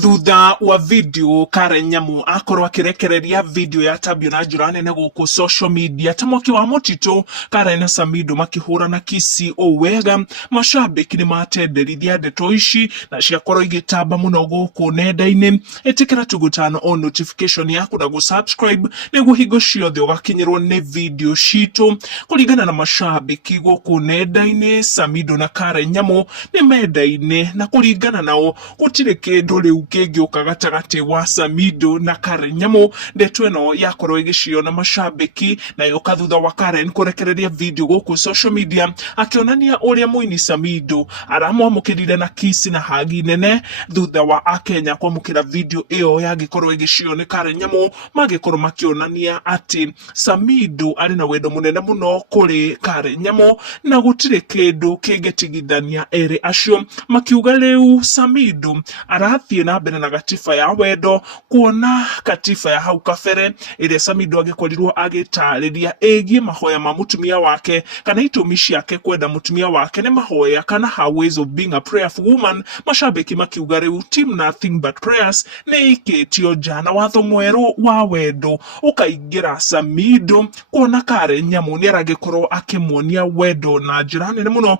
Thutha wa video Karen Nyamu akorwo akirekereria video ya tabio na njira nene guku social media ta mwaki wa mutito, Karen na Samido makihurana kisi o wega, mashabiki ni matenderithia ndeto ici na ciakorwo igitamba muno guku nenda-ini. Etikira tugutano on notification yaku na gusubscribe niguo hingo ciothe ugakinyirwo ni video citu. Kuringana na mashabiki guku nenda-ini, Samido na Karen Nyamu ni menda-ini na kuringana nao gutire kindu riu kĩngĩũka gatagatĩ wa Samido na Karen Nyamu. Ndeto ĩno yakorwo ĩgĩciona mashabiki na yoka thutha wa Karen kurekereria video gũkũ social media akĩonania ũrĩa mũini Samido aramwamũkĩrire na kiss na hagi nene thutha wa Akenya kwamũkĩra video ĩyo yagĩkorwo ĩgĩcio nĩ Karen Nyamu, magĩkorwo makĩonania atĩ Samido arĩ na wendo mũnene mũno kũrĩ Karen Nyamu na gũtirĩ kĩndũ kĩngĩtigithania erĩ acio, makiuga rĩu Samido arathiĩ na mbere na gatiba ya wendo, kuona katiba ya hau kabere ĩrĩa Samido agĩkorirwo agĩtarĩria ĩgiĩ mahoya ma mutumia wake kana itũmi ciake kwenda mutumia wake nĩ mahoya kana her ways of being a prayerful woman. Mashabiki makiuga rĩu team nothing but prayers nĩ ikĩtio nja na watho mwerũ wa wendo ũkaingĩra Samido, kuona Karen Nyamu nĩ aragĩkorwo akĩmuonia wendo na njĩra nene mũno